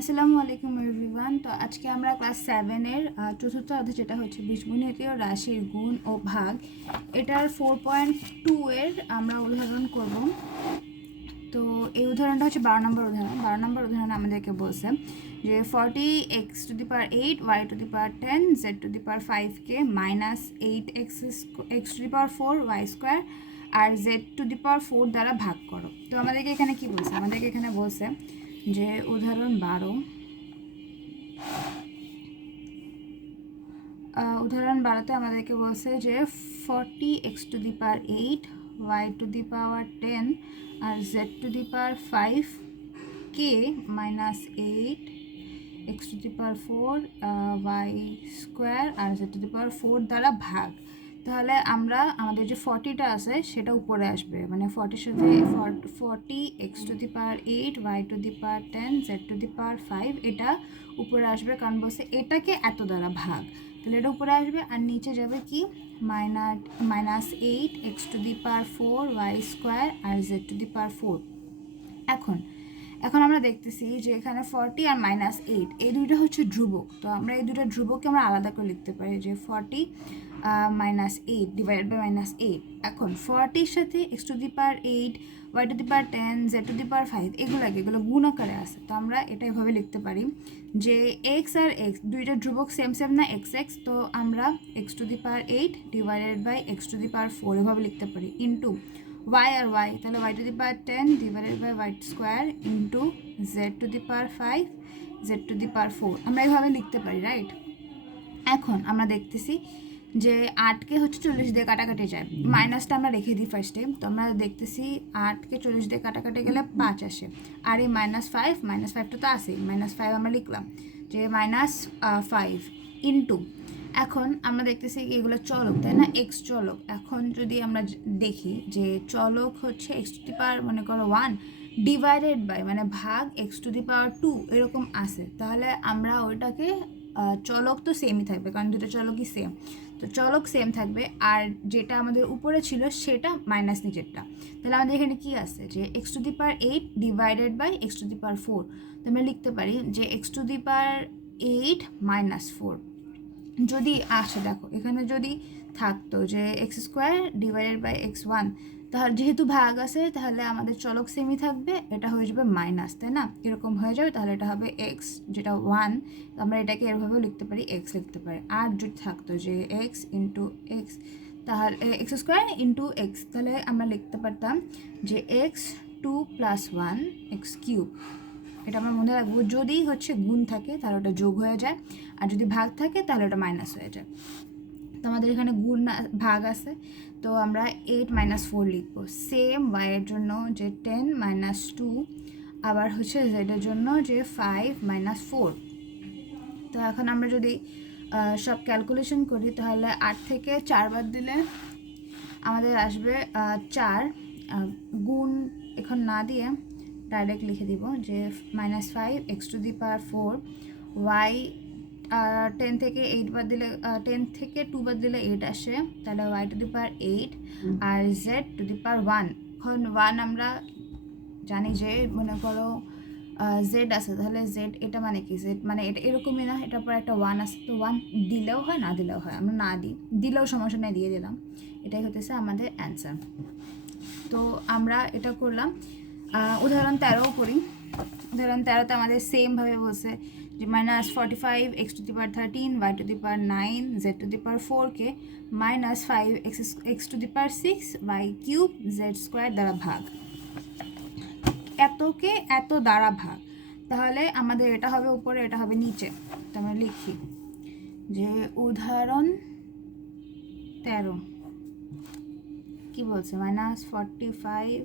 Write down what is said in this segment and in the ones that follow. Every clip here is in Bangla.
আসসালামু আলাইকুম এভরিওয়ান। তো আজকে আমরা ক্লাস 7-এর চতুর্থ অধ্যায়, যেটা হচ্ছে বীজগণিতীয় রাশির গুণ ও ভাগ, এটার 4.2 এর আমরা উদাহরণ করব। তো এই উদাহরণটা হচ্ছে 12 নম্বর উদাহরণ। 12 নম্বর উদাহরণে আমাদেরকে বলছে যে 40x⁸ y⁻10 z⁻5 কে -8x⁴y² আর z⁴ দ্বারা ভাগ করো। তো আমাদেরকে এখানে কি বলছে? আমাদেরকে এখানে বলছে যে উদাহরণ 12তে আমাদেরকে বলছে যে 40x⁸ y⁻10 আর z⁵ কে -8x⁴ y² আর z⁴ দ্বারা ভাগ। তাহলে আমরা আমাদের যে 40টা আছে সেটা উপরে আসবে, মানে 40-র সাথে 40x⁸ y⁻10 z⁵ এটা উপরে আসবে, কারণ বলছে এটাকে এত দ্বারা ভাগ। তাহলে এটা উপরে আসবে আর নিচে যাবে কি -8x⁴ y² আর z⁴। এখন আমরা দেখতেছি যে এখানে 40 আর -8 এই দুইটা হচ্ছে ধ্রুবক। তো আমরা এই দুইটা ধ্রুবককে আমরা আলাদা করে লিখতে পারি যে 40 -8 ডিভাইডেড বাই -8। এখন 40-র সাথে x⁸ y⁻10 z⁵ এগুলো গুণ আকারে আছে। তো আমরা এটা এভাবে লিখতে পারি যে x আর x দুইটা ধ্রুবক সেম না, x, তো আমরা x⁸ ডিভাইডেড বাই x⁴ এভাবে লিখতে পারি ইন্টু y আর y, তাহলে y⁻10 divided by y² into z⁵ z⁴ আমরা এইভাবে লিখতে পারি, রাইট? এখন আমরা দেখতেছি যে 8কে হচ্ছে 40 দিয়ে কাটাকাটি যায়, মাইনাসটা আমরা রেখে দিই ফার্স্টে। তো আমরা দেখতেছি 8কে 40 দিয়ে কাটাকাটি গেলে 5 আসে, আর এই -5টা তো আসেই, -5 আমরা লিখলাম যে -5 ইন্টু, এখন আমরা দেখতেছি এগুলো চলক, তাই না? এক্স চলক। এখন যদি আমরা দেখি যে চলক হচ্ছে x⁻, মনে করো 1 ডিভাইডেড বাই, মানে ভাগ x⁻2 এরকম আসে, তাহলে আমরা ওইটাকে চলক তো সেমই থাকবে, কারণ দুটো চলকই সেম, তো চলক সেম থাকবে। আর যেটা আমাদের উপরে ছিল সেটা মাইনাস নিচেরটা, তাহলে আমাদের এখানে কি আছে যে x⁸ ডিভাইডেড বাই x⁴। তো আমরা লিখতে পারি যে x⁸ -4 যদি আসে, দেখো এখানে যদি থাকতো যে x² ডিভাইডেড বাই x1, তাহলে যেহেতু ভাগ আছে তাহলে আমাদের চলক সেমই থাকবে, এটা হয়ে যাবে মাইনাস, তাই না? এরকম হয়ে যাবে, তাহলে এটা হবে x, যেটা 1, আমরা এটাকে এরভাবেও লিখতে পারি, x লিখতে পারি। আর যদি থাকতো যে x ইন্টু এক্স, তাহলে x² ইন্টু এক্স, তাহলে আমরা লিখতে পারতাম যে x2 + 1 x³। এটা আমরা মনে রাখবো, যদি হচ্ছে গুণ থাকে তাহলে ওটা যোগ হয়ে যায়, আর যদি ভাগ থাকে তাহলে ওটা মাইনাস হয়ে যায়। তো আমাদের এখানে গুণ ভাগ আছে, তো আমরা 8 - 4 লিখবো। সেম y এর জন্য যে 10 - 2, আবার হচ্ছে z এর জন্য যে 5 - 4। তো এখন আমরা যদি সব ক্যালকুলেশন করি, তাহলে 8 থেকে 4 বাদ দিলে আমাদের আসবে 4। গুণ এখন না দিয়ে ডাইরেক্ট লিখে দিব যে -5 x⁴ y, 10 থেকে 8 বাদ দিলে 10 থেকে 2 বাদ দিলে 8 আসে, তাহলে y⁸ আর z⁴। এখন 1 আমরা জানি যে, মনে করো জেড আছে, তাহলে জেড এটা মানে কি, জেড মানে এটা এরকমই না, এটার পর একটা 1 আছে, তো 1 দিলেও হয় না দিলেও হয়, আমরা না দিলেও সমস্যা নেই, দিয়ে দিলাম। এটাই হতেছে আমাদের অ্যান্সার। তো আমরা এটা করলাম। উদাহরণ 13 করি। উদাহরণ 13তে আমাদের সেমভাবে বলছে যে -45 x⁻13 y⁻9 z⁴কে -5 x�6 y³ z² দ্বারা ভাগ। এতকে এত দ্বারা ভাগ, তাহলে আমাদের এটা হবে উপরে, এটা হবে নিচে। তো আমরা লিখি যে উদাহরণ 13 কি বলছে, -45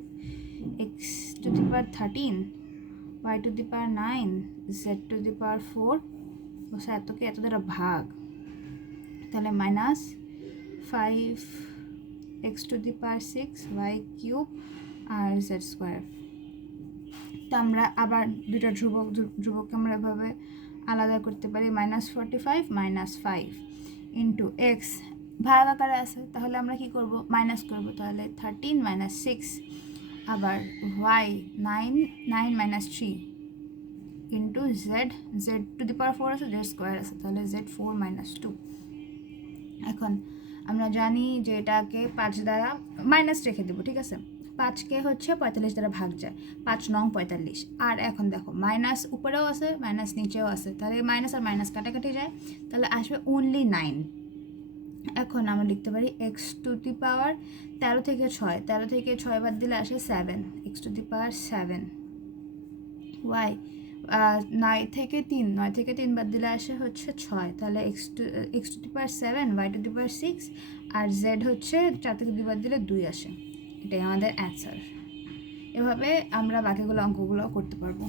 x⁻13 y⁻9 z⁴ বলছে এতকে এত দ্বারা ভাগ, তাহলে -5 x�6 y³ আর z²। তো আমরা আবার দুটো ধ্রুবককে আমরা এভাবে আলাদা করতে পারি, -45 - 5 ইন্টু এক্স ভাগ আকারে আছে, তাহলে আমরা কি করব, মাইনাস করব, তাহলে 13 - 6, আবার y 9 - 3 into Z, Z to the power 4 আছে, জেড স্কোয়ার আছে, তাহলে জেড 4 - 2। এখন আমরা জানি যে এটাকে 5 দ্বারা মাইনাস রেখে দেবো, ঠিক আছে। 5কে হচ্ছে 45 দ্বারা ভাগ যায়, 5 নং 45। আর এখন দেখো মাইনাস উপরেও আছে, মাইনাস নিচেও আছে, তাহলে মাইনাস আর মাইনাস কাটাকাটি যায়, তাহলে আসবে অনলি 9। এখন আমরা লিখতে পারি এক্স টু দি পাওয়ার 13 থেকে 6, 13 থেকে 6 বাদ দিলে আসে 7, x to the power 7। Y 9 থেকে 3, 9 থেকে 3 বাদ দিলে আসে হচ্ছে 6, তাহলে x to the power 7, Y two the power 6, R Z হচ্ছে 4 থেকে 2 বাদ দিলে 2 আসে। এটাই আমাদের অ্যান্সার। এভাবে আমরা বাকিগুলো অঙ্কগুলো করতে পারবো।